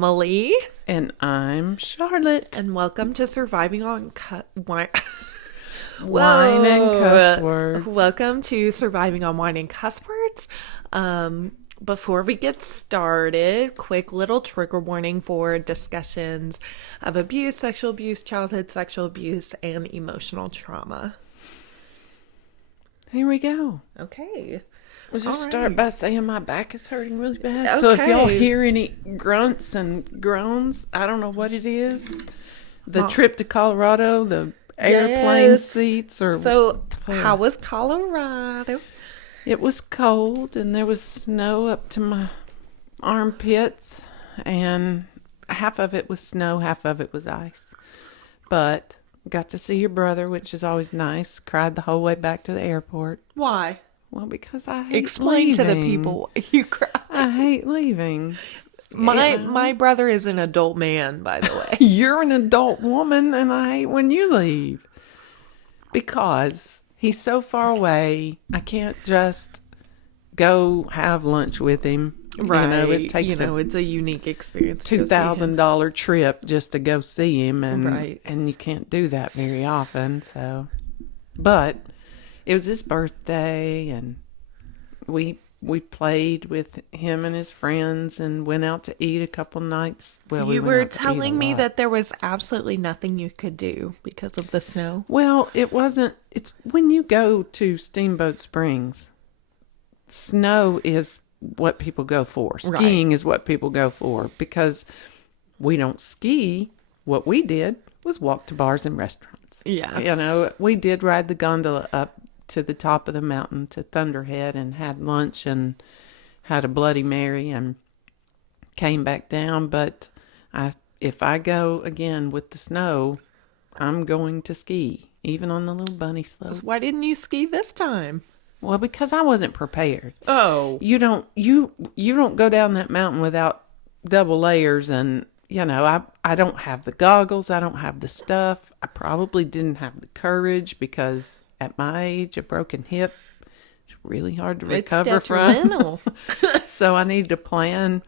Emily. And I'm Charlotte. And welcome to Surviving on Wine. Wine and Cuss Words. Welcome to Surviving on Wine and Cuss Words. Before we get started, quick little trigger warning for discussions of abuse, sexual abuse, childhood sexual abuse, and emotional trauma. Here we go. Okay. Let's just start by saying my back is hurting really bad. Okay. So if y'all hear any grunts and groans, I don't know what it is. The trip to Colorado, the airplane seats, or... So, how was Colorado? It was cold, and there was snow up to my armpits, and half of it was snow, half of it was ice. But got to see your brother, which is always nice. Cried the whole way back to the airport. Why? Well, because I hate Explain leaving. to the people you cry. I hate leaving. My brother is an adult man, by the way. You're an adult woman, and I hate when you leave. Because he's so far away, I can't just go have lunch with him. Right. It takes it's a unique experience. $2,000 trip just to go see him, and Right. and you can't do that very often. So, but it was his birthday, and we played with him and his friends, and went out to eat a couple nights. Well, You were telling me that there was absolutely nothing you could do because of the snow. Well, it wasn't. It's when you go to Steamboat Springs, snow is what people go for. Skiing is what people go for, because we don't ski. What we did was walk to bars and restaurants. Yeah. We did ride the gondola up to the top of the mountain to Thunderhead and had lunch and had a Bloody Mary and came back down. But if I go again with the snow, I'm going to ski, even on the little bunny slope. Why didn't you ski this time? Well, because I wasn't prepared. Oh. You don't go down that mountain without double layers, and I don't have the goggles, I don't have the stuff. I probably didn't have the courage, because at my age, a broken hip, it's really hard to recover from. So I need to plan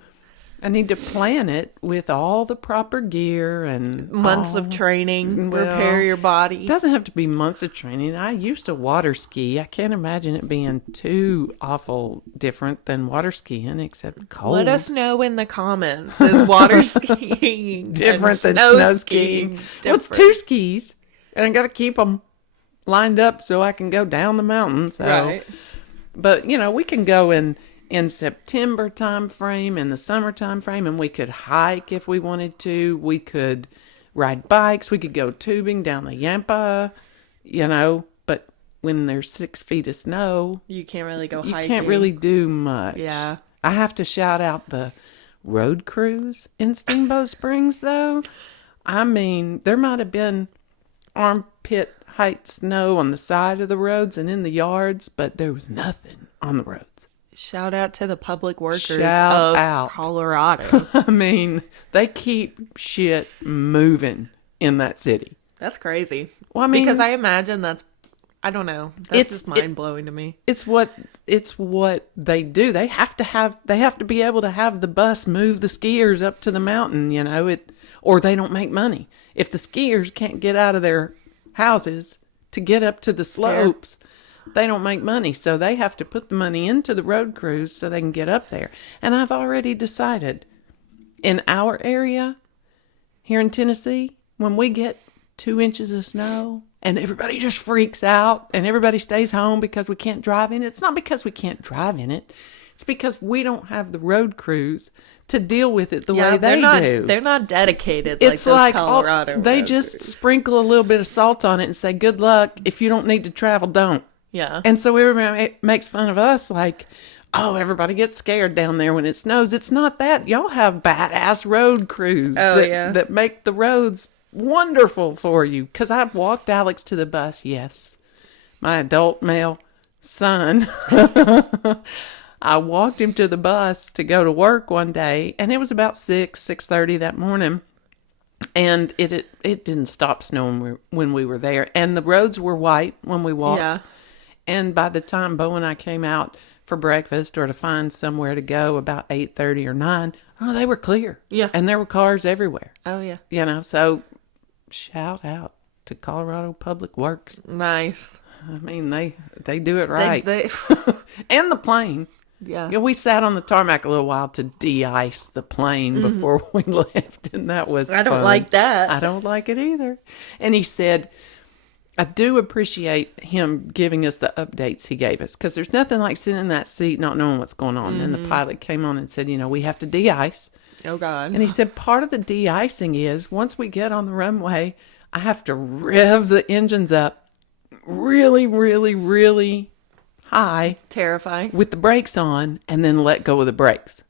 it with all the proper gear and Months of training, prepare your body. It doesn't have to be months of training. I used to water ski. I can't imagine it being too awful different than water skiing, except cold. Let us know in the comments. Is water skiing different than snow skiing? Well, it's two skis, and I got to keep them lined up so I can go down the mountain. So. Right. But, we can go in September time frame, in the summer time frame, and we could hike if we wanted to. We could ride bikes. We could go tubing down the Yampa, but when there's 6 feet of snow, you can't really go hiking. You can't really do much. Yeah. I have to shout out the road crews in Steamboat Springs, though. I mean, there might have been armpit height snow on the side of the roads and in the yards, but there was nothing on the roads. Shout out to the public workers of Colorado. I mean, they keep shit moving in that city. That's crazy. Well, I mean, because I imagine I don't know. That's just mind blowing to me. It's what they do. They have to be able to have the bus move the skiers up to the mountain, or they don't make money. If the skiers can't get out of their houses to get up to the slopes, they don't make money. So they have to put the money into the road crews so they can get up there. And I've already decided, in our area here in Tennessee, when we get 2 inches of snow and everybody just freaks out and everybody stays home because we can't drive in it, it's not because we can't drive in it. It's because we don't have the road crews to deal with it the way they do. They're not dedicated. It's like Colorado. They just sprinkle a little bit of salt on it and say, "Good luck. If you don't need to travel, don't." Yeah. And so everybody makes fun of us, like, "Oh, everybody gets scared down there when it snows." It's not that. Y'all have badass road crews that make the roads wonderful for you. Because I've walked Alex to the bus. Yes, my adult male son. I walked him to the bus to go to work one day, and it was about 6:30 that morning, and it didn't stop snowing when we were there, and the roads were white when we walked. Yeah. And by the time Bo and I came out for breakfast or to find somewhere to go about 8:30 or 9, oh, they were clear. Yeah. And there were cars everywhere. Oh, yeah. You know, so shout out to Colorado Public Works. Nice. I mean, they do it right. They And the plane. yeah. You know, we sat on the tarmac a little while to de-ice the plane before we left, and that was I don't fun. like that. I don't like it either. And he said, I do appreciate him giving us the updates he gave us, because there's nothing like sitting in that seat not knowing what's going on. And the pilot came on and said, you know, we have to de-ice. Oh, God. And he said part of the de-icing is once we get on the runway, I have to rev the engines up really, really, really high Terrifying. with the brakes on and then let go of the brakes.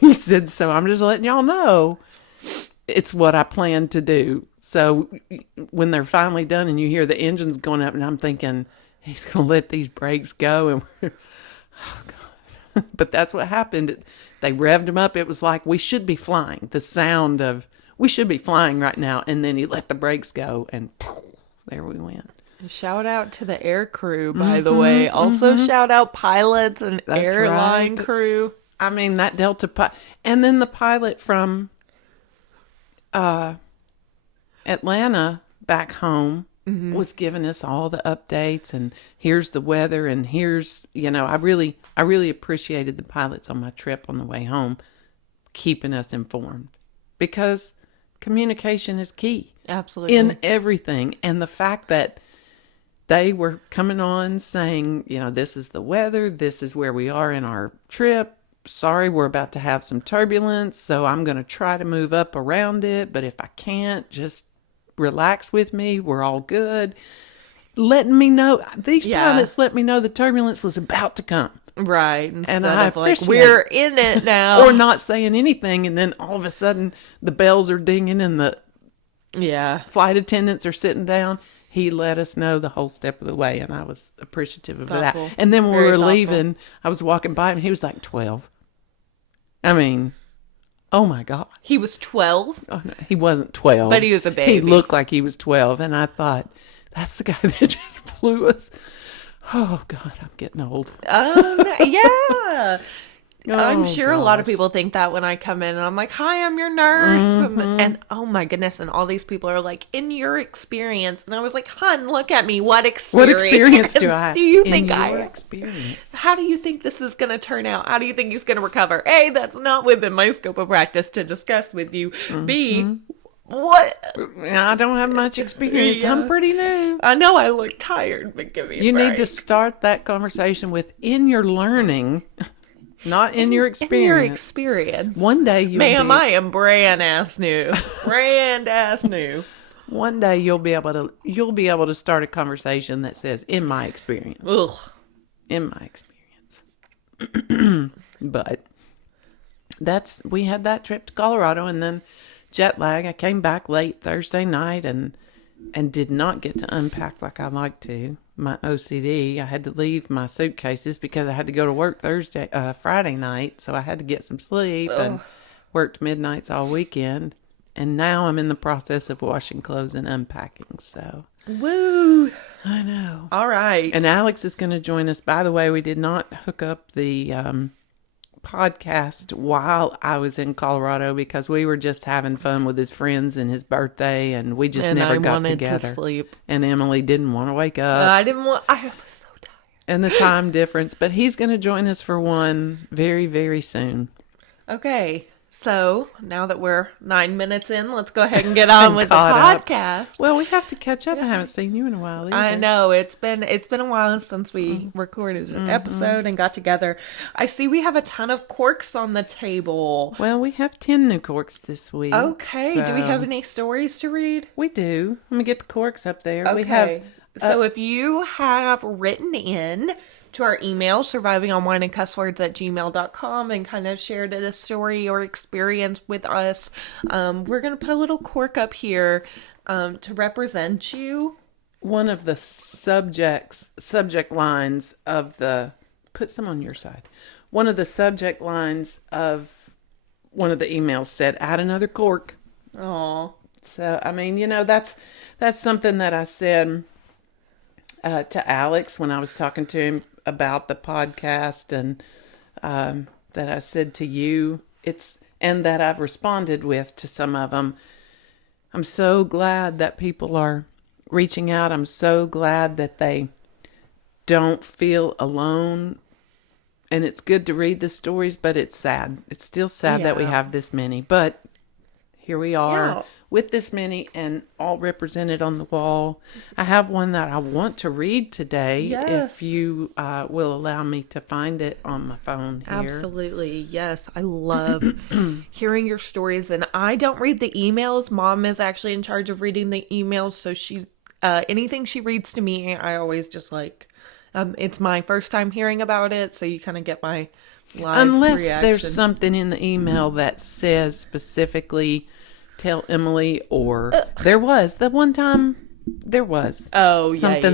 He said, so I'm just letting y'all know it's what I plan to do. So when they're finally done and you hear the engines going up, and I'm thinking, he's going to let these brakes go. And oh, God. But that's what happened. They revved them up. It was like we should be flying. The sound of we should be flying right now. And then he let the brakes go, and there we went. Shout out to the air crew, by the way. Also, shout out pilots and That's airline right. crew. I mean, that Delta pilot. And then the pilot from Atlanta back home was giving us all the updates, and here's the weather, and here's, you know, I really appreciated the pilots on my trip on the way home keeping us informed, because communication is key Absolutely. in everything. And the fact that they were coming on saying, you know, this is the weather, this is where we are in our trip. Sorry, we're about to have some turbulence, so I'm going to try to move up around it. But if I can't, just relax with me. We're all good. Letting me know, these pilots let me know the turbulence was about to come. Right. Instead I of like, appreciate we're it. in it now. Or not saying anything, and then all of a sudden the bells are dinging and the Yeah. flight attendants are sitting down. He let us know the whole step of the way, and I was appreciative of Thoughtful. that. And then when we Very were thoughtful. leaving, I was walking by him, and he was like 12. I mean, oh my God. He was 12. Oh, no, he wasn't 12. But he was a baby. He looked like he was 12, and I thought, that's the guy that just flew us. Oh, God, I'm getting old. Yeah. I'm Oh, sure a lot of gosh. people think that when I come in and I'm like, hi, I'm your nurse. And oh my goodness. And all these people are like, in your experience. And I was like, hun, look at me. What What experience, experience do I have? do you In think I your have? experience. How do you think this is going to turn out? How do you think he's going to recover? A, that's not within my scope of practice to discuss with you. B, what? I don't have much experience. Yeah. I'm pretty new. I know I look tired, but give me a You need to break. start that conversation with in your learning, not in your In your experience. experience. One day you'll Ma'am, be, I am brand ass new. Brand ass new. one day you'll be able to start a conversation that says in my experience. Ugh. In my experience. But we had that trip to Colorado, and then jet lag. I came back late Thursday night and did not get to unpack like I like to. My OCD, I had to leave my suitcases because I had to go to work Friday night, so I had to get some sleep and worked midnights all weekend. And now I'm in the process of washing clothes and unpacking. So Woo. I know. All right. And Alex is going to join us. By the way, we did not hook up the podcast while I was in Colorado because we were just having fun with his friends and his birthday, and we just And never I got wanted together. to sleep. And Emily didn't want to wake up, I was so tired. and the time difference. But he's going to join us for one very, very soon. Okay. So now that we're 9 minutes in, let's go ahead and get on And with the caught up. podcast. Well, we have to catch up. I haven't seen you in a while either. I know it's been a while since we recorded an episode and got together. I see we have a ton of corks on the table. Well, we have 10 new corks this week. Okay, do we so- have any stories to read? We do. Let me get the corks up there. Okay. We have. So if you have written in to our email, survivingonwineandcusswords@gmail.com, and kind of shared a story or experience with us, we're going to put a little cork up here to represent you. One of the subject lines of the, put some on your side. One of the subject lines of one of the emails said, add another cork. Aw. So, I mean, you know, that's something that I said to Alex when I was talking to him about the podcast and that I've said to you. And that I've responded with to some of them. I'm so glad that people are reaching out. I'm so glad that they don't feel alone. And it's good to read the stories, but it's sad. It's still sad that we have this many. But here we are with this many and all represented on the wall. I have one that I want to read today. Yes. If you will allow me to find it on my phone here. Absolutely. Yes. I love hearing your stories. And I don't read the emails. Mom is actually in charge of reading the emails. So she's anything she reads to me, I always just like, it's my first time hearing about it. So you kind of get my live Unless reaction. there's something in the email that says specifically, tell Emily, or there was something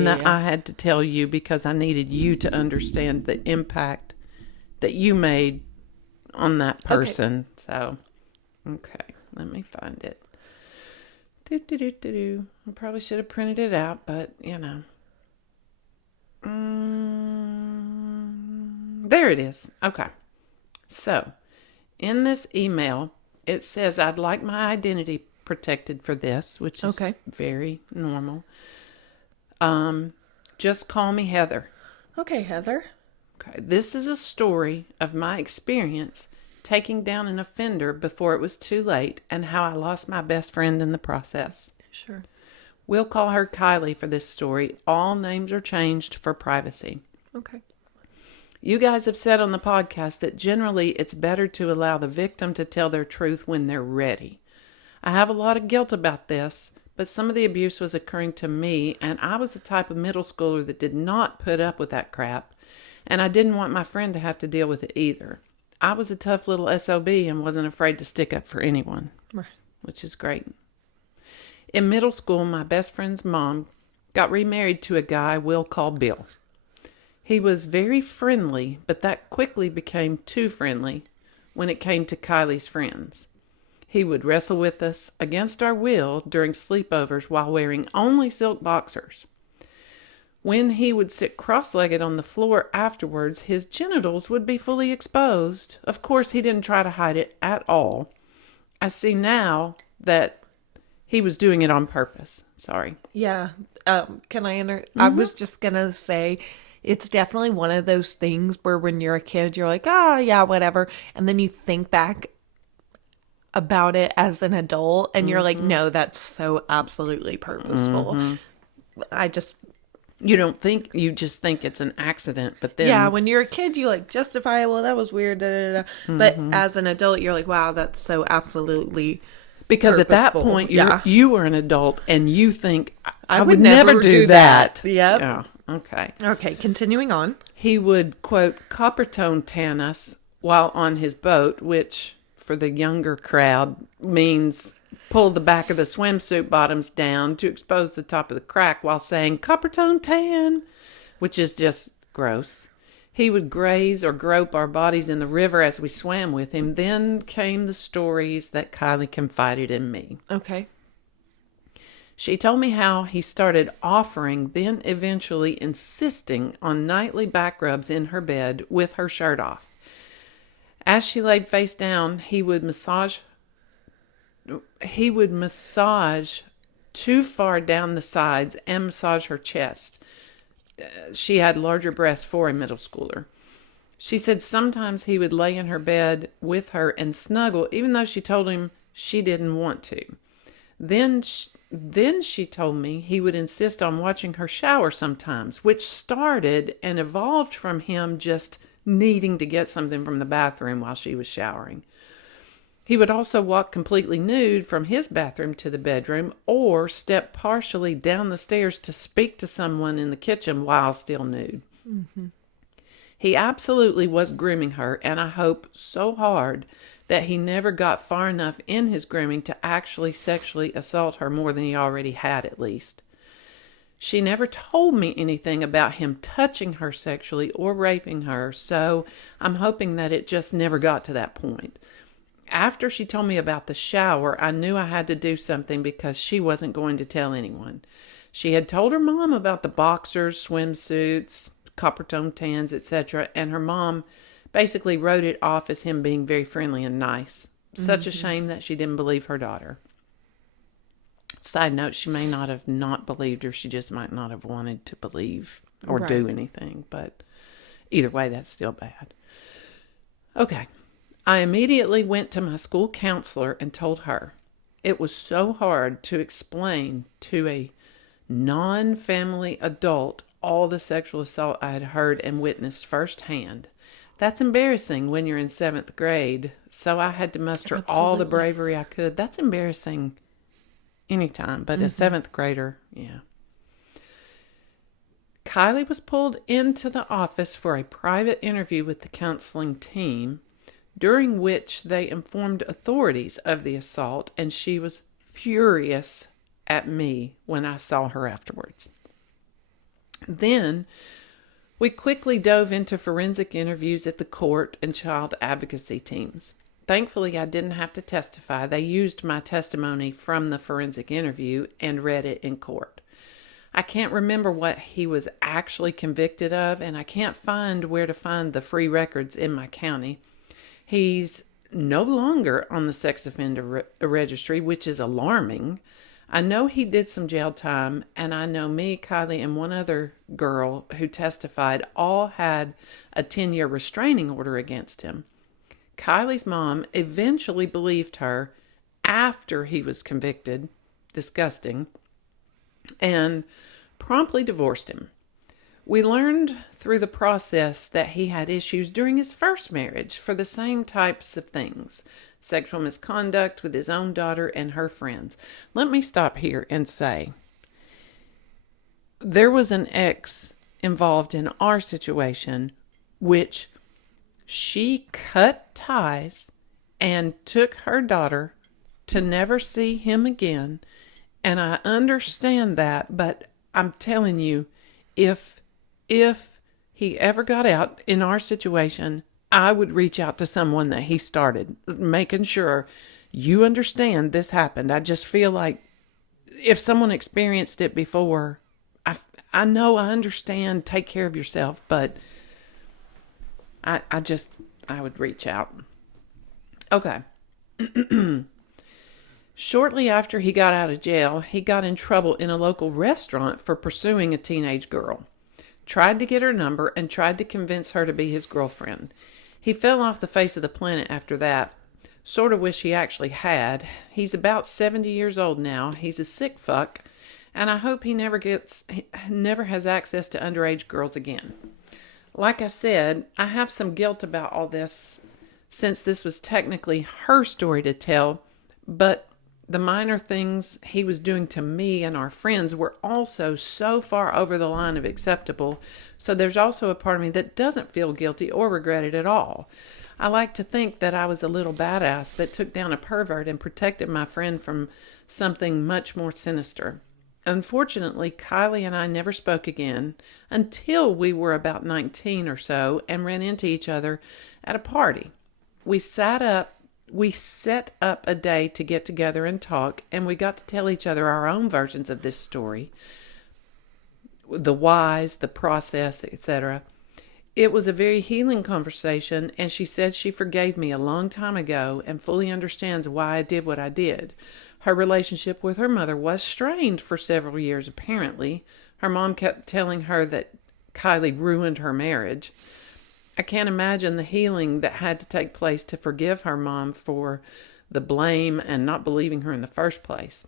that I had to tell you because I needed you to understand the impact that you made on that person. Okay. So, okay, let me find it. I probably should have printed it out, but you know. There it is. Okay. So, in this email, it says, I'd like my identity protected for this, which is very normal. Just call me Heather. Okay, Heather. Okay. This is a story of my experience taking down an offender before it was too late and how I lost my best friend in the process. Sure. We'll call her Kylie for this story. All names are changed for privacy. Okay. You guys have said on the podcast that generally it's better to allow the victim to tell their truth when they're ready. I have a lot of guilt about this, but some of the abuse was occurring to me, and I was the type of middle schooler that did not put up with that crap, and I didn't want my friend to have to deal with it either. I was a tough little SOB and wasn't afraid to stick up for anyone, which is great. In middle school, my best friend's mom got remarried to a guy we'll call Bill. He was very friendly, but that quickly became too friendly when it came to Kylie's friends. He would wrestle with us against our will during sleepovers while wearing only silk boxers. When he would sit cross-legged on the floor afterwards, his genitals would be fully exposed. Of course, he didn't try to hide it at all. I see now that he was doing it on purpose. Sorry. Yeah. Can I I was just going to say, it's definitely one of those things where when you're a kid, you're like, yeah, whatever. And then you think back about it as an adult and you're like, no, that's so absolutely purposeful. You just think it's an accident, but then... Yeah, when you're a kid, you like justify it. Well, that was weird. But as an adult, you're like, wow, that's so absolutely because purposeful. At that point, you were an adult and you think, I would never never do that. Yep. Yeah. Okay. Okay, continuing on. He would, quote, copper tone tan us while on his boat, which for the younger crowd means pull the back of the swimsuit bottoms down to expose the top of the crack while saying copper tone tan, which is just gross. He would graze or grope our bodies in the river as we swam with him. Then came the stories that Kylie confided in me. Okay. She told me how he started offering, then eventually insisting on nightly back rubs in her bed with her shirt off. As she laid face down, he would massage too far down the sides and massage her chest. She had larger breasts for a middle schooler. She said sometimes he would lay in her bed with her and snuggle, even though she told him she didn't want to. Then she told me he would insist on watching her shower sometimes, which started and evolved from him just needing to get something from the bathroom while she was showering. He would also walk completely nude from his bathroom to the bedroom or step partially down the stairs to speak to someone in the kitchen while still nude. Mm-hmm. He absolutely was grooming her, and I hope so hard that he never got far enough in his grooming to actually sexually assault her more than he already had, at least. She never told me anything about him touching her sexually or raping her, so I'm hoping that it just never got to that point. After she told me about the shower, I knew I had to do something because she wasn't going to tell anyone. She had told her mom about the boxers, swimsuits, copper tone tans, etc. And her mom basically wrote it off as him being very friendly and nice. Such a shame that she didn't believe her daughter. Side note, she may not have not believed her. She just might not have wanted to believe or do anything. But either way, that's still bad. Okay. I immediately went to my school counselor and told her. It was so hard to explain to a non-family adult all the sexual assault I had heard and witnessed firsthand. That's embarrassing when you're in 7th grade, so I had to muster all the bravery I could. That's embarrassing anytime, but a 7th grader, yeah. Kylie was pulled into the office for a private interview with the counseling team, during which they informed authorities of the assault, and she was furious at me when I saw her afterwards. Then we quickly dove into forensic interviews at the court and child advocacy teams. Thankfully, I didn't have to testify. They used my testimony from the forensic interview and read it in court. I can't remember what he was actually convicted of, and I can't find where to find the free records in my county. He's no longer on the sex offender registry, which is alarming. I know he did some jail time, and I know me, Kylie, and one other girl who testified all had a 10-year restraining order against him. Kylie's mom eventually believed her after he was convicted, disgusting, and promptly divorced him. We learned through the process that he had issues during his first marriage for the same types of things. Sexual misconduct with his own daughter and her friends. Let me stop here and say, there was an ex involved in our situation, which she cut ties and took her daughter to never see him again. And I understand that, but I'm telling you, if he ever got out in our situation, I would reach out to someone that he started, making sure you understand this happened. I just feel like if someone experienced it before, I know, I understand, take care of yourself, but I would reach out. Okay. Shortly after he got out of jail, he got in trouble in a local restaurant for pursuing a teenage girl. Tried to get her number and tried to convince her to be his girlfriend. He fell off the face of the planet after that. Sort of wish he actually had. He's about 70 years old now. He's a sick fuck, and I hope he never has access to underage girls again. Like I said, I have some guilt about all this since this was technically her story to tell, but the minor things he was doing to me and our friends were also so far over the line of acceptable, so there's also a part of me that doesn't feel guilty or regret it at all. I like to think that I was a little badass that took down a pervert and protected my friend from something much more sinister. Unfortunately, Kylie and I never spoke again until we were about 19 or so and ran into each other at a party. We set up a day to get together and talk, and we got to tell each other our own versions of this story, the whys, the process, etc. It was a very healing conversation, and she said she forgave me a long time ago and fully understands why I did what I did. Her relationship with her mother was strained for several years, apparently. Her mom kept telling her that Kylie ruined her marriage. I can't imagine the healing that had to take place to forgive her mom for the blame and not believing her in the first place.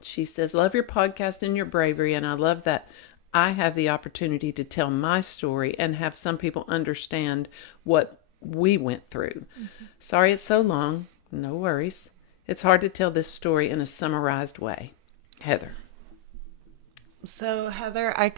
She says, love your podcast and your bravery, and I love that I have the opportunity to tell my story and have some people understand what we went through. Mm-hmm. Sorry it's so long. No worries. It's hard to tell this story in a summarized way. Heather. So, Heather, I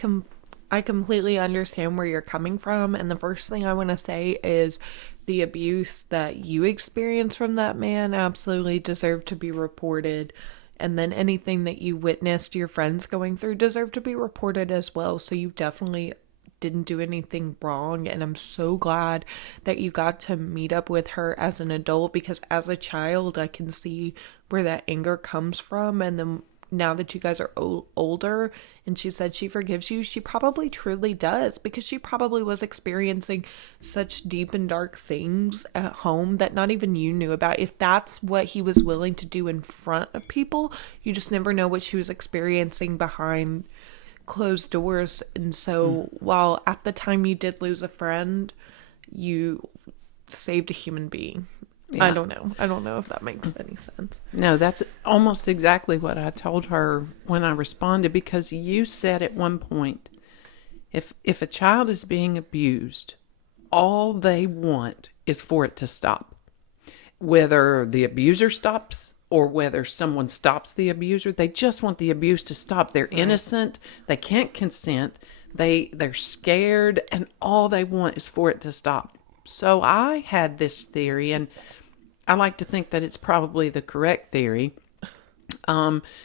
completely understand where you're coming from, and the first thing I want to say is the abuse that you experienced from that man absolutely deserved to be reported, and then anything that you witnessed your friends going through deserved to be reported as well. So you definitely didn't do anything wrong, and I'm so glad that you got to meet up with her as an adult, because as a child I can see where that anger comes from, and then now that you guys are older, and she said she forgives you, she probably truly does, because she probably was experiencing such deep and dark things at home that not even you knew about. If that's what he was willing to do in front of people, you just never know what she was experiencing behind closed doors. And so while at the time you did lose a friend, you saved a human being. Yeah. I don't know if that makes any sense. No, that's almost exactly what I told her when I responded, because you said at one point, if a child is being abused, all they want is for it to stop. Whether the abuser stops or whether someone stops the abuser, they just want the abuse to stop. They're innocent, they can't consent, they're scared, and all they want is for it to stop. So I had this theory, and I like to think that it's probably the correct theory.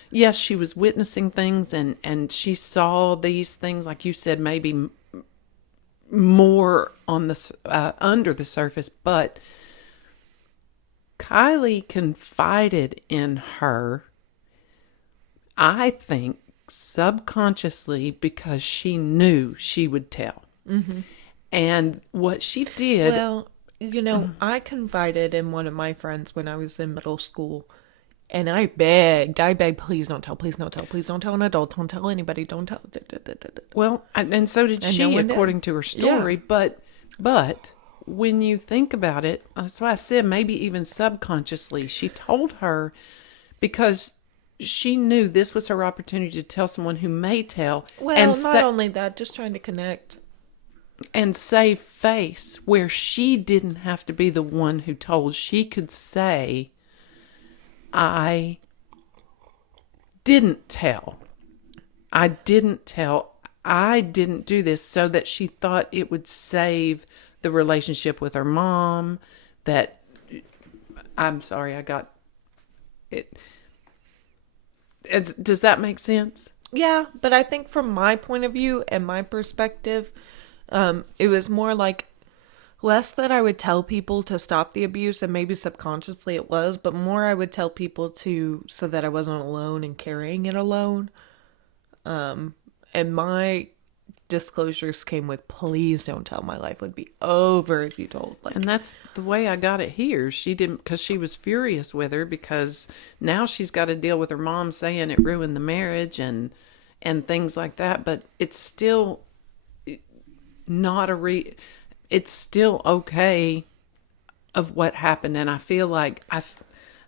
Yes, she was witnessing things, and she saw these things, like you said, maybe more on the under the surface. But Kylie confided in her, I think, subconsciously, because she knew she would tell. Mm-hmm. And what she did... Well, I confided in one of my friends when I was in middle school, and I begged, please don't tell, please don't tell, please don't tell an adult, don't tell anybody, don't tell. Well, and so did And she, no one did. according to her story. Yeah. But when you think about it, that's why I said maybe even subconsciously, she told her because she knew this was her opportunity to tell someone who may tell. Well, and not only that, just trying to connect. And save face, where she didn't have to be the one who told. She could say, I didn't tell. I didn't tell. I didn't do this, so that she thought it would save the relationship with her mom. That, I'm sorry, I got it. Does that make sense? Yeah, but I think from my point of view and my perspective, it was more like less that I would tell people to stop the abuse, and maybe subconsciously it was, but more I would tell people to, so that I wasn't alone and carrying it alone. And my disclosures came with, please don't tell, my life would be over if you told. And that's the way I got it here. She didn't, because she was furious with her, because now she's got to deal with her mom saying it ruined the marriage and things like that. But it's still not it's still okay of what happened. And I feel like I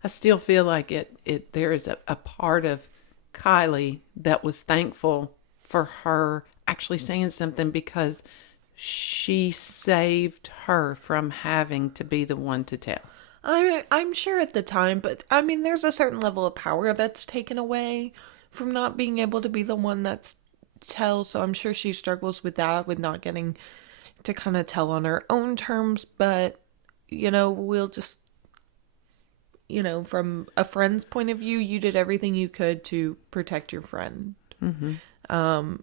still feel like there is a part of Kylie that was thankful for her actually saying something, because she saved her from having to be the one to tell. I'm sure at the time, but I mean, there's a certain level of power that's taken away from not being able to be the one that's tell. So I'm sure she struggles with that, with not getting to kind of tell on her own terms. But, we'll just, from a friend's point of view, you did everything you could to protect your friend. Mm-hmm.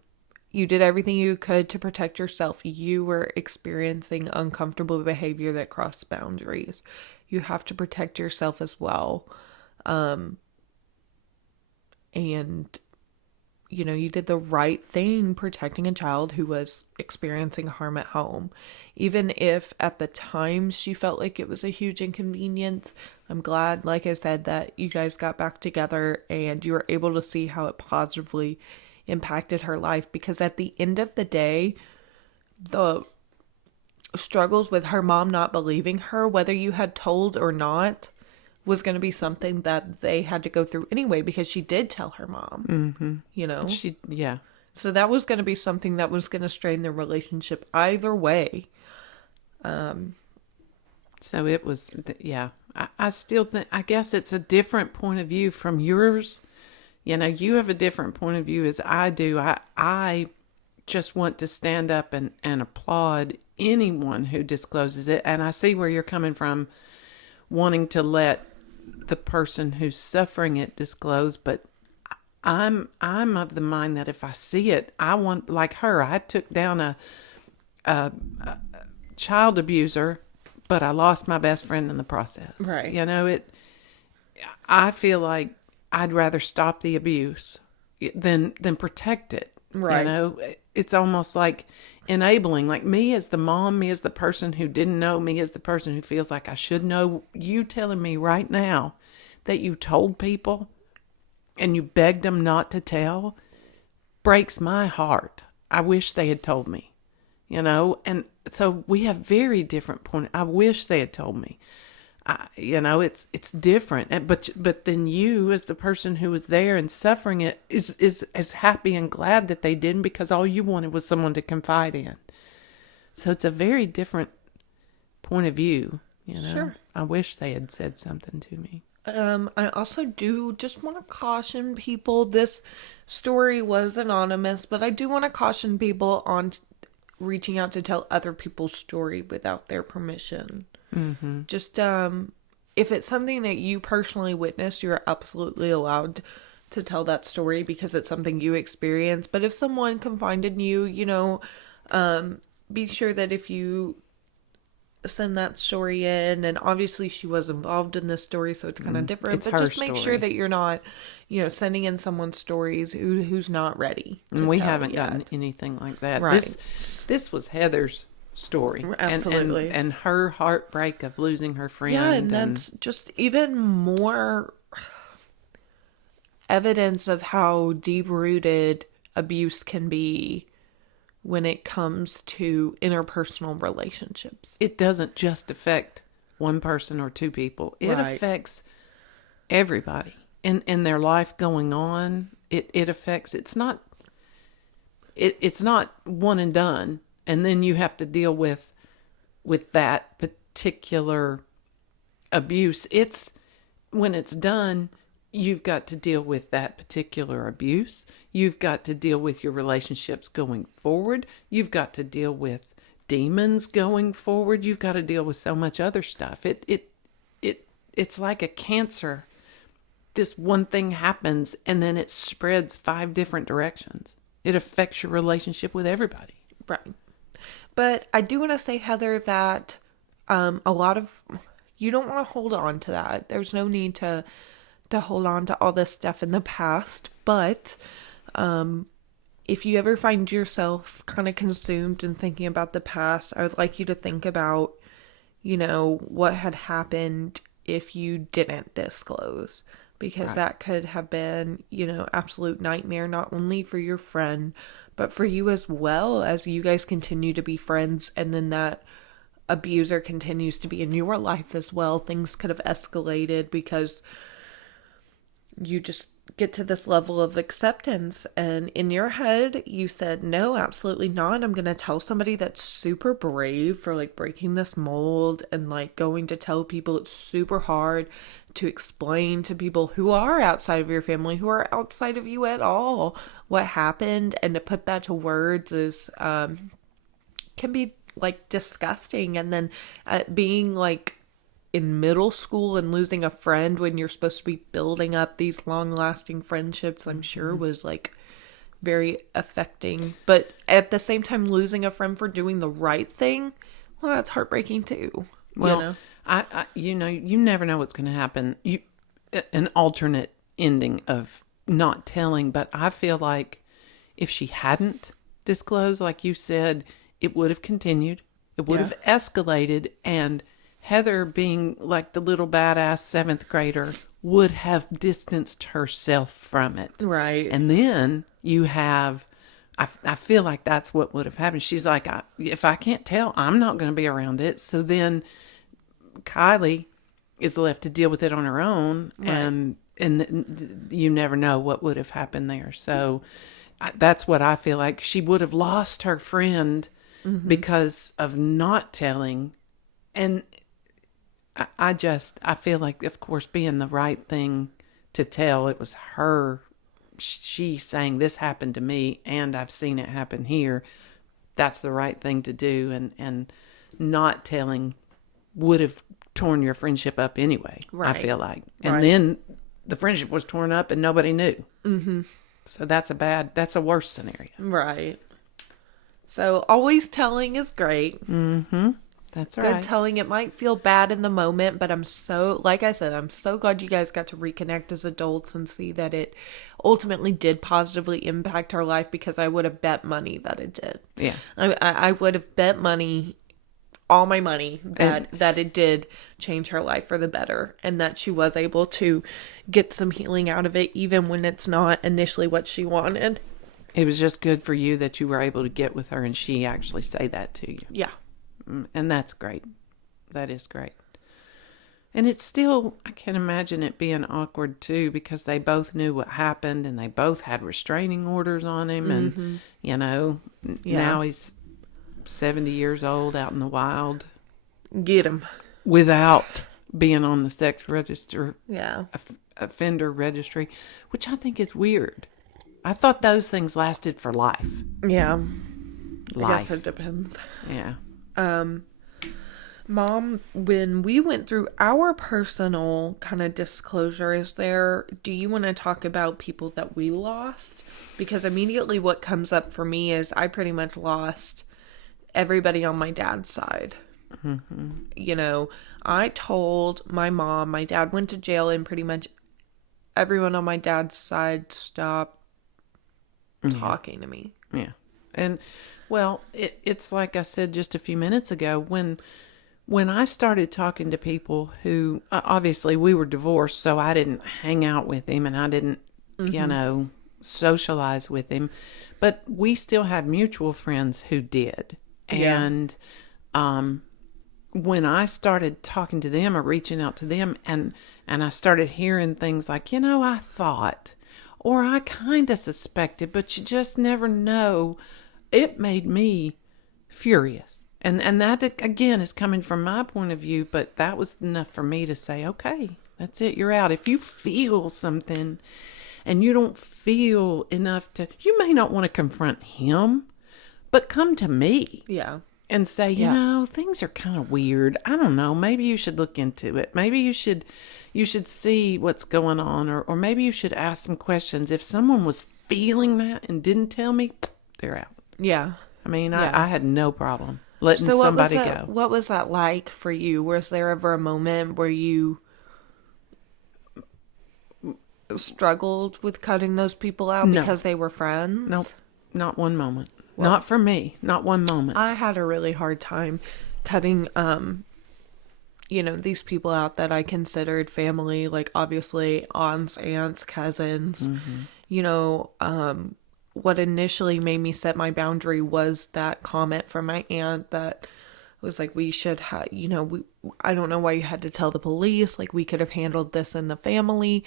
You did everything you could to protect yourself. You were experiencing uncomfortable behavior that crossed boundaries. You have to protect yourself as well. And, you did the right thing protecting a child who was experiencing harm at home. Even if at the time she felt like it was a huge inconvenience, I'm glad, like I said, that you guys got back together and you were able to see how it positively impacted her life. Because at the end of the day, the struggles with her mom not believing her, whether you had told or not, was going to be something that they had to go through anyway, because she did tell her mom. Mm-hmm. Yeah. So that was going to be something that was going to strain their relationship either way. So it was, yeah. I still think, I guess it's a different point of view from yours. You have a different point of view as I do. I just want to stand up and applaud anyone who discloses it. And I see where you're coming from, wanting to let the person who's suffering it disclose. But I'm of the mind that if I see it, I want, like her, I took down a child abuser, but I lost my best friend in the process. Right. I feel like I'd rather stop the abuse than protect it. Right. You know, it's almost like enabling, like me as the mom, me as the person who didn't know, me as the person who feels like I should know. You telling me right now that you told people and you begged them not to tell breaks my heart. I wish they had told me, you know, and so we have very different point. I wish they had told me. You know, it's different, but then you, as the person who was there and suffering it, is as happy and glad that they didn't, because all you wanted was someone to confide in. So it's a very different point of view. You know, Sure. I wish they had said something to me. I also do just want to caution people. This story was anonymous, but I do want to caution people on reaching out to tell other people's story without their permission. Mm-hmm. Just if it's something that you personally witnessed, you're absolutely allowed to tell that story because it's something you experienced. But if someone confided in you, you know, be sure that if you send that story in, and obviously she was involved in this story, so it's kind of different, It's but her just make sure story. that you're not, you know, sending in someone's stories who's not ready to And we tell haven't yet. gotten anything like that. Right. This was Heather's story. Absolutely. And her heartbreak of losing her friend. Yeah, and that's just even more evidence of how deep-rooted abuse can be when it comes to interpersonal relationships. it doesn't just affect one person or two people. It Right. affects everybody in their life going on. It affects, it's not one and done, and then you have to deal with that particular abuse. It's when it's done, you've got to deal with that particular abuse. You've got to deal with your relationships going forward. You've got to deal with demons going forward. You've got to deal with so much other stuff. It's like a cancer. This one thing happens and then it spreads 5 different directions. It affects your relationship with everybody. Right. But I do want to say, Heather, that a lot of you don't want to hold on to that. There's no need to hold on to all this stuff in the past. But if you ever find yourself kind of consumed in thinking about the past, I would like you to think about, you know, what had happened if you didn't disclose. Because Right. that could have been, you know, absolute nightmare, not only for your friend, but for you as well, as you guys continue to be friends. And then that abuser continues to be in your life as well. Things could have escalated because you just get to this level of acceptance, and in your head you said, no, absolutely not. I'm gonna tell somebody that's super brave for like breaking this mold and like going to tell people. It's super hard to explain to people who are outside of your family, who are outside of you at all, what happened, and to put that to words is can be like disgusting. And then being like in middle school and losing a friend when you're supposed to be building up these long-lasting friendships, I'm sure was like very affecting. But at the same time, losing a friend for doing the right thing, well, that's heartbreaking too. Well, you know? I you know, you never know what's going to happen. An alternate ending of not telling, but I feel like if she hadn't disclosed, like you said, it would have continued. It would have escalated, and Heather, being like the little badass 7th grader, would have distanced herself from it. Right. And then you have, I feel like that's what would have happened. She's like, if I can't tell, I'm not going to be around it. So then Kylie is left to deal with it on her own. Right. And you never know what would have happened there. So that's what I feel like. She would have lost her friend because of not telling. And I feel like, of course, being the right thing to tell, it was her. She saying, this happened to me and I've seen it happen here. That's the right thing to do. And not telling would have torn your friendship up anyway, I Right. feel like. And Right. then the friendship was torn up and nobody knew. Mm-hmm. So that's a worse scenario. Right. So always telling is great. Mm-hmm. That's good right. telling. It might feel bad in the moment, but like I said, I'm so glad you guys got to reconnect as adults and see that it ultimately did positively impact her life, because I would have bet money that it did. Yeah. I would have bet money, all my money, And that it did change her life for the better, and that she was able to get some healing out of it, even when it's not initially what she wanted. it was just good for you that you were able to get with her and she actually say that to you. Yeah. And that's great. That is great. And it's still, I can imagine it being awkward too, because they both knew what happened and they both had restraining orders on him. And, you know, now he's 70 years old out in the wild. Get him. Without being on the sex register, Yeah. offender registry, which I think is weird. I thought those things lasted for life. Yeah. I guess Life. it depends. Yeah. Mom, when we went through our personal kind of disclosures there, do you want to talk about people that we lost? Because immediately what comes up for me is I pretty much lost everybody on my dad's side. You know, I told my mom, my dad went to jail, and pretty much everyone on my dad's side stopped talking to me. Yeah. And, well, it's like I said just a few minutes ago, when I started talking to people who, obviously we were divorced, so I didn't hang out with him and I didn't, you know, socialize with him, but we still had mutual friends who did. Yeah. And, when I started talking to them or reaching out to them, and I started hearing things like, you know, I thought, or I kind of suspected, but you just never know, it made me furious. And that, again, is coming from my point of view, but that was enough for me to say, okay, that's it, you're out. If you feel something and you don't feel enough to, you may not want to confront him, but come to me. Yeah. And say, you know, things are kind of weird. I don't know. Maybe you should look into it. Maybe you should see what's going on, or maybe you should ask some questions. If someone was feeling that and didn't tell me, they're out. Yeah. I mean, I had no problem letting So somebody go. what was that like for you? Was there ever a moment where you struggled with cutting those people out No. because they were friends? Nope, not one moment. Not for me. Not one moment. I had a really hard time cutting, you know, these people out that I considered family, like obviously aunts, aunts, cousins. You know, what initially made me set my boundary was that comment from my aunt that was like, we should have, you know, I don't know why you had to tell the police, like we could have handled this in the family.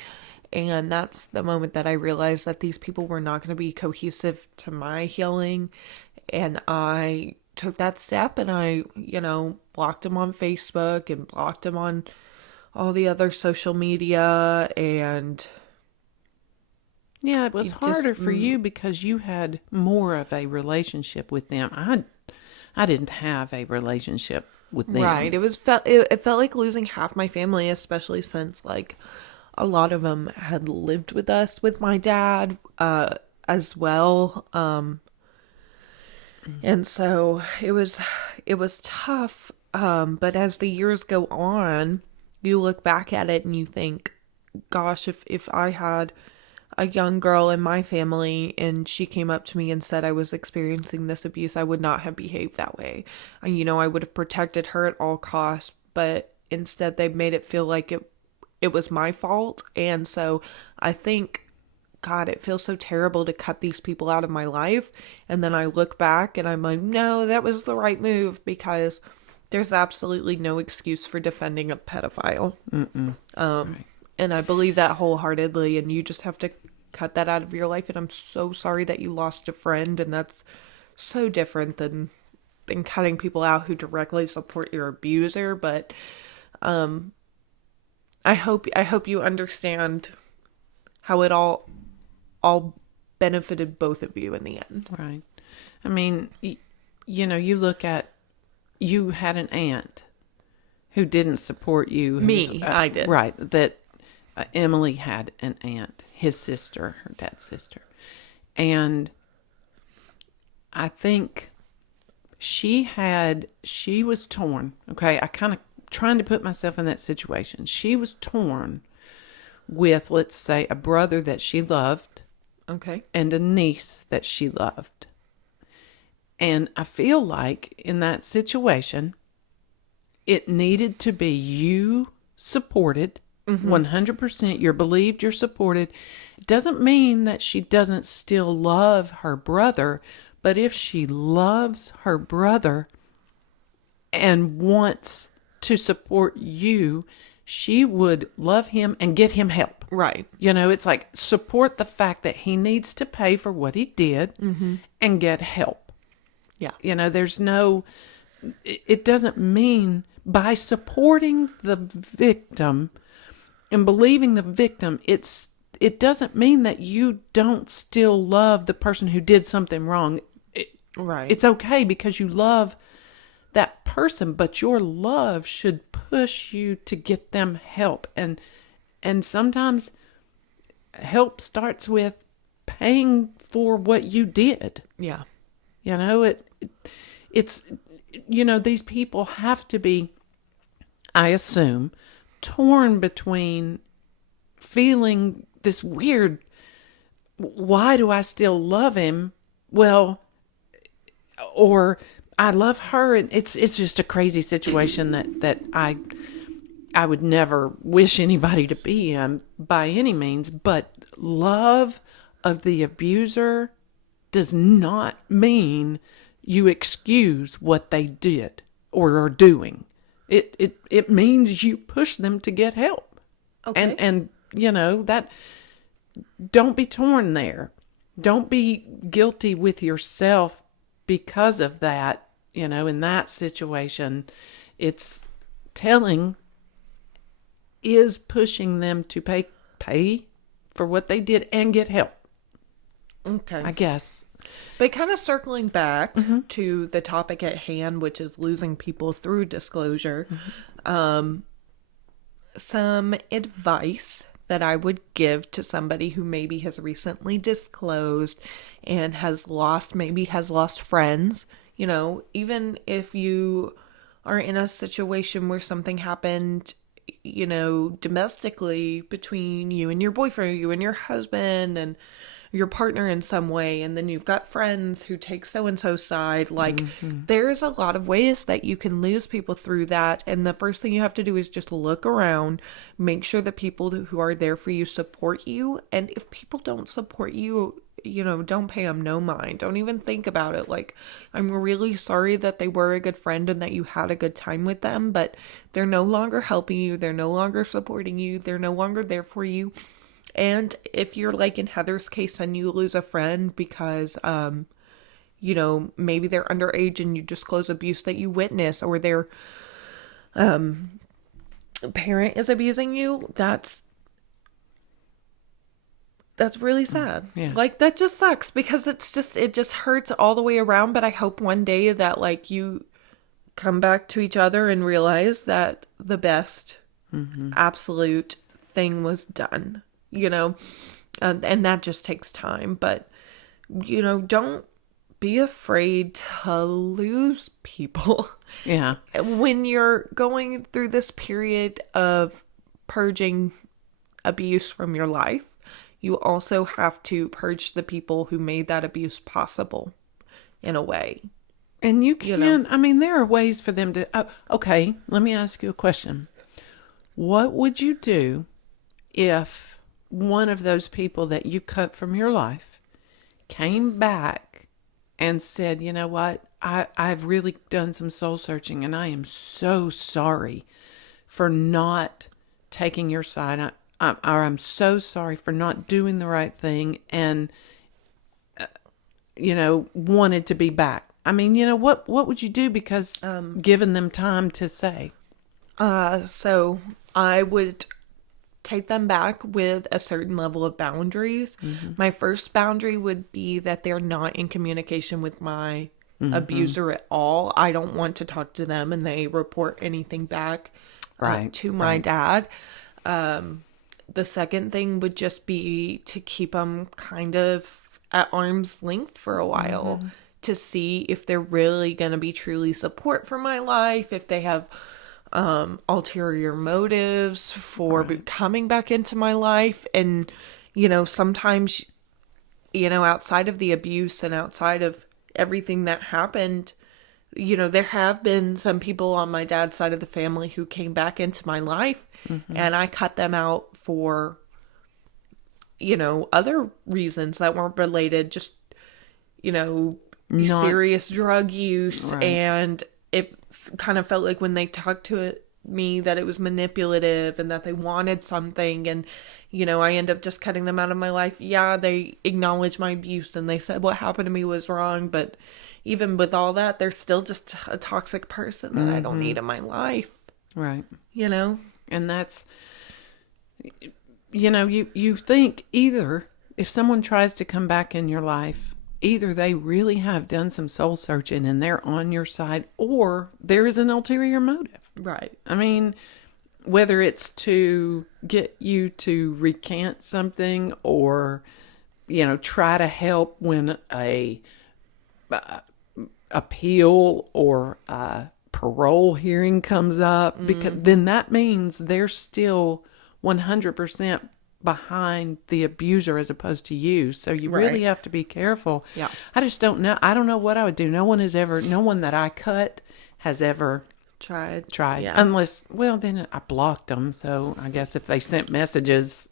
And that's the moment that I realized that these people were not going to be cohesive to my healing. And I took that step, and I, you know, blocked them on Facebook and blocked them on all the other social media. And yeah, it was it just- harder for you because you had more of a relationship with them. I didn't have a relationship with them. right. It felt like losing half my family, especially since like a lot of them had lived with us, with my dad, as well. And so it was tough. But as the years go on, you look back at it and you think, gosh, if I had a young girl in my family and she came up to me and said I was experiencing this abuse, I would not have behaved that way. And, you know, I would have protected her at all costs, but instead they made it feel like it was my fault. And so I think, God, it feels so terrible to cut these people out of my life. And then I look back and I'm like, no, that was the right move, because there's absolutely no excuse for defending a pedophile. Right. And I believe that wholeheartedly, and you just have to cut that out of your life. And I'm so sorry that you lost a friend, and that's so different than cutting people out who directly support your abuser. But I hope you understand how it all benefited both of you in the end. Right. I mean, you know, you look at, you had an aunt who didn't support you. I did. Right. That Emily had an aunt, his sister, her dad's sister. And I think She was torn. Okay. I kind of trying to put myself in that situation. She was torn with, let's say, a brother that she loved Okay. and a niece that she loved. And I feel like in that situation, it needed to be you supported 100%. You're believed, you're supported. It doesn't mean that she doesn't still love her brother, but if she loves her brother and wants to support you, she would love him and get him help. Right. You know, it's like support the fact that he needs to pay for what he did and get help. Yeah. You know, it doesn't mean by supporting the victim and believing the victim, it doesn't mean that you don't still love the person who did something wrong. Right. It's okay because you love that person, but your love should push you to get them help. And sometimes help starts with paying for what you did. Yeah. You know, it's, you know, these people have to be, I assume, torn between feeling this weird, why do I still love him? Well, or I love her, and it's just a crazy situation that I would never wish anybody to be in by any means, but love of the abuser does not mean you excuse what they did or are doing. It means you push them to get help. Okay. And you know, that don't be torn there. Don't be guilty with yourself because of that. You know, in that situation, it's telling is pushing them to pay for what they did and get help. Okay. I guess. But kind of circling back to the topic at hand, which is losing people through disclosure, some advice that I would give to somebody who maybe has recently disclosed and has lost friends, you know, even if you are in a situation where something happened, you know, domestically between you and your boyfriend, you and your husband, and your partner in some way, and then you've got friends who take so-and-so's side, like there's a lot of ways that you can lose people through that. And the first thing you have to do is just look around, make sure the people who are there for you support you. And if people don't support you, you know, don't pay them no mind. Don't even think about it. Like, I'm really sorry that they were a good friend and that you had a good time with them, but they're no longer helping you, they're no longer supporting you, they're no longer there for you. And if you're like in Heather's case and you lose a friend because, you know, maybe they're underage and you disclose abuse that you witness, or their parent is abusing you, that's really sad. Yeah. Like, that just sucks because it just hurts all the way around. But I hope one day that like you come back to each other and realize that the best absolute thing was done. You know, and that just takes time. But, you know, don't be afraid to lose people. Yeah. When you're going through this period of purging abuse from your life, you also have to purge the people who made that abuse possible in a way. And you can, I mean, there are ways for them to, okay, let me ask you a question. What would you do if one of those people that you cut from your life came back and said, you know what, I've really done some soul searching and I am so sorry for not taking your side. I'm so sorry for not doing the right thing and, you know, wanted to be back. I mean, you know, what would you do because given them time to say? So I would take them back with a certain level of boundaries. My first boundary would be that they're not in communication with my abuser at all. I don't want to talk to them and they report anything back to my dad. The second thing would just be to keep them kind of at arm's length for a while. to see if they're really going to be truly support for my life, if they have ulterior motives for coming back into my life. And, sometimes, outside of the abuse and outside of everything that happened, there have been some people on my dad's side of the family who came back into my life, and I cut them out for, other reasons that weren't related, just, serious drug use. Right. And it kind of felt like when they talked to me that it was manipulative and that they wanted something. And, I end up just cutting them out of my life. Yeah, they acknowledged my abuse and they said what happened to me was wrong. But even with all that, they're still just a toxic person that I don't need in my life. Right. And that's, you think either if someone tries to come back in your life, either they really have done some soul searching and they're on your side, or there is an ulterior motive. Right. I mean, whether it's to get you to recant something or, try to help when a appeal or a parole hearing comes up, because then that means they're still 100% behind the abuser as opposed to you. So you really have to be careful. Yeah. I just don't know. I don't know what I would do. No one that I cut has ever tried. Yeah. Unless, well, then I blocked them. So I guess if they sent messages,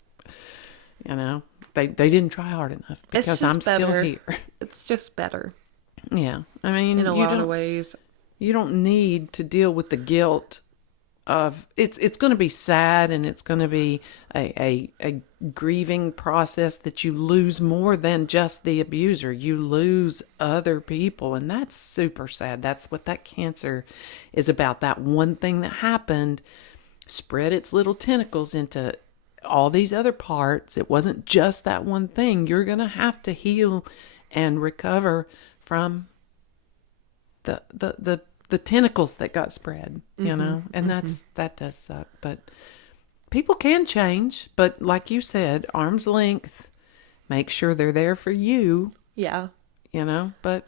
they didn't try hard enough because I'm still here. It's just better. Yeah. I mean, in a lot of ways. You don't need to deal with the guilt of it's going to be sad, and it's going to be a grieving process that you lose more than just the abuser. You lose other people, and that's super sad. That's what that cancer is about. That one thing that happened spread its little tentacles into all these other parts. It wasn't just that one thing. You're going to have to heal and recover from the tentacles that got spread, and that does suck. But people can change. But like you said, arm's length, make sure they're there for you. Yeah. But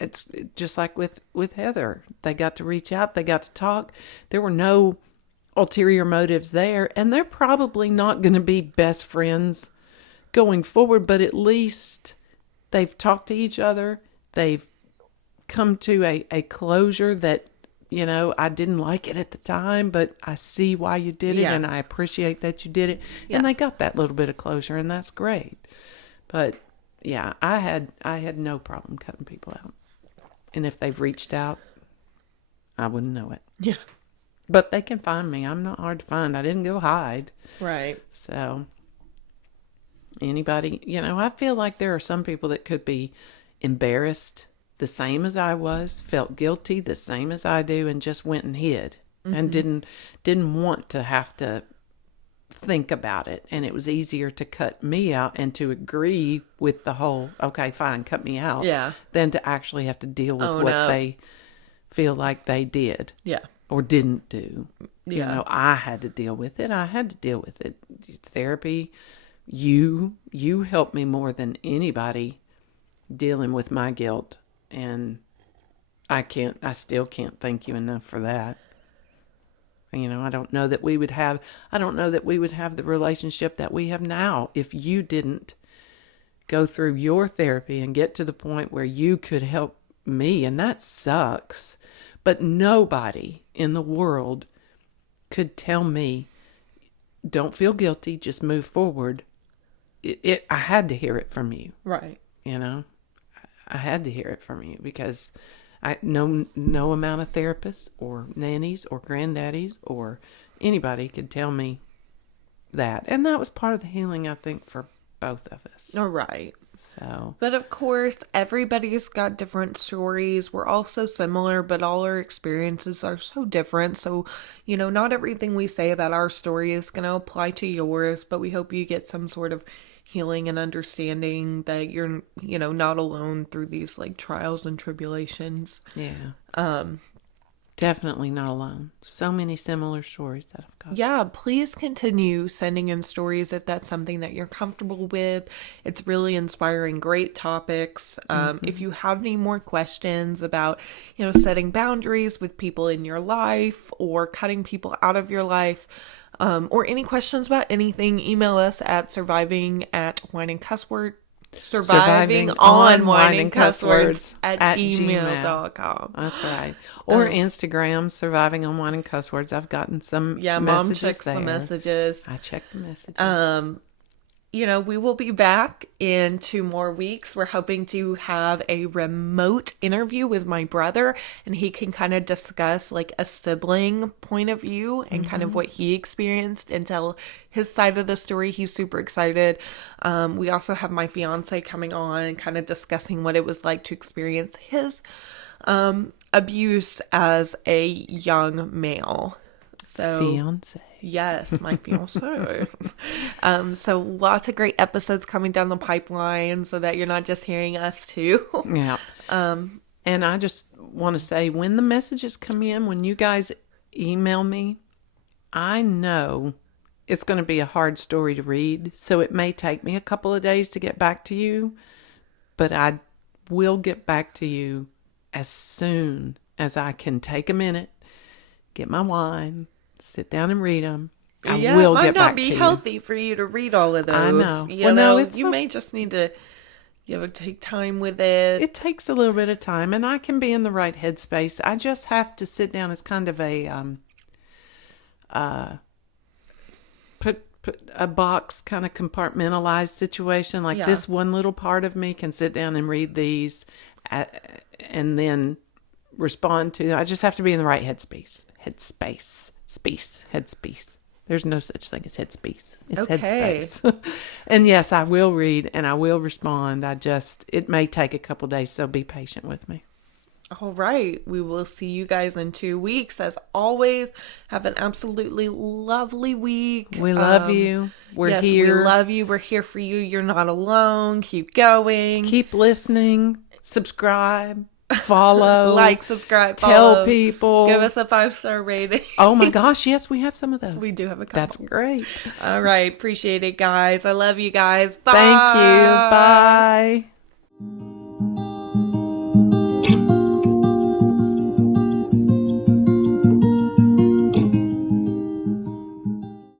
it's just like with Heather. They got to reach out. They got to talk. There were no ulterior motives there. And they're probably not going to be best friends going forward. But at least they've talked to each other. They've come to a closure that, I didn't like it at the time, but I see why you did it, and I appreciate that you did it. Yeah. And they got that little bit of closure, and that's great. But yeah, I had no problem cutting people out. And if they've reached out, I wouldn't know it. Yeah. But they can find me. I'm not hard to find. I didn't go hide. Right. So anybody, I feel like there are some people that could be embarrassed the same as I was, felt guilty the same as I do, and just went and hid and didn't want to have to think about it. And it was easier to cut me out and to agree with the whole, okay, fine, cut me out, than to actually have to deal with they feel like they did or didn't do. I had to deal with it. Therapy, you helped me more than anybody dealing with my guilt. And I still can't thank you enough for that. I don't know that we would have the relationship that we have now if you didn't go through your therapy and get to the point where you could help me. And that sucks. But nobody in the world could tell me, don't feel guilty, just move forward. I had to hear it from you. Right. I had to hear it from you because no amount of therapists or nannies or granddaddies or anybody could tell me that. And that was part of the healing, I think, for both of us. All right. So, but of course, everybody's got different stories. We're all so similar, but all our experiences are so different. So, not everything we say about our story is going to apply to yours, but we hope you get some sort of healing and understanding that you're, not alone through these like trials and tribulations. Yeah. definitely not alone. So many similar stories that I've got. Yeah, please continue sending in stories if that's something that you're comfortable with. It's really inspiring, great topics. If you have any more questions about, setting boundaries with people in your life or cutting people out of your life, or any questions about anything, email us at surviving on wine and cuss words at gmail.com. That's right. Or Instagram, surviving on wine and cuss words. I've gotten some Mom messages checks there. the messages. I check the messages. We will be back in 2 more weeks. We're hoping to have a remote interview with my brother, and he can kind of discuss like a sibling point of view and kind of what he experienced and tell his side of the story. He's super excited. We also have my fiance coming on and kind of discussing what it was like to experience his abuse as a young male. So Fiance. Yes, my fiance. So lots of great episodes coming down the pipeline so that you're not just hearing us too. Yeah. And I just want to say, when the messages come in, when you guys email me, I know it's going to be a hard story to read. So it may take me a couple of days to get back to you, but I will get back to you as soon as I can take a minute, get my wine, sit down and read them. I will get back to you. It might not be healthy for you to read all of those. I know. You may just need to, take time with it. It takes a little bit of time, and I can be in the right headspace. I just have to sit down as kind of a put a box, kind of compartmentalized situation. Like this one little part of me can sit down and read these, and then respond to. I just have to be in the right headspace. Headspace. There's no such thing as headspace. It's headspace. And yes, I will read and I will respond. It may take a couple days, so be patient with me. All right. We will see you guys in 2 weeks. As always, have an absolutely lovely week. We love you. We're here. We love you. We're here for you. You're not alone. Keep going. Keep listening. Subscribe. Follow, like, subscribe, tell follow, people, give us a 5-star rating. Oh my gosh, yes, we have some of those. We do have a couple. That's great. All right, appreciate it, guys. I love you guys. Bye. Thank you. Bye.